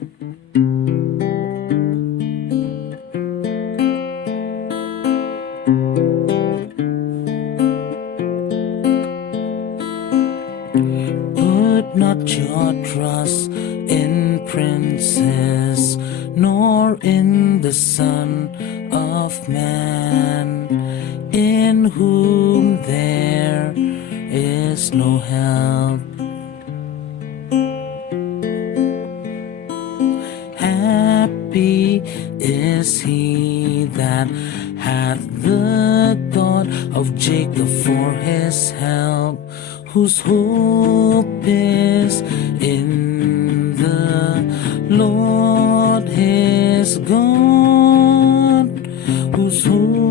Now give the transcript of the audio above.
Put not your trust in princes, nor in the Son of Man, in whom there is no help. Happy is he that hath the God of Jacob for his help, whose hope is in the Lord his God, whose hope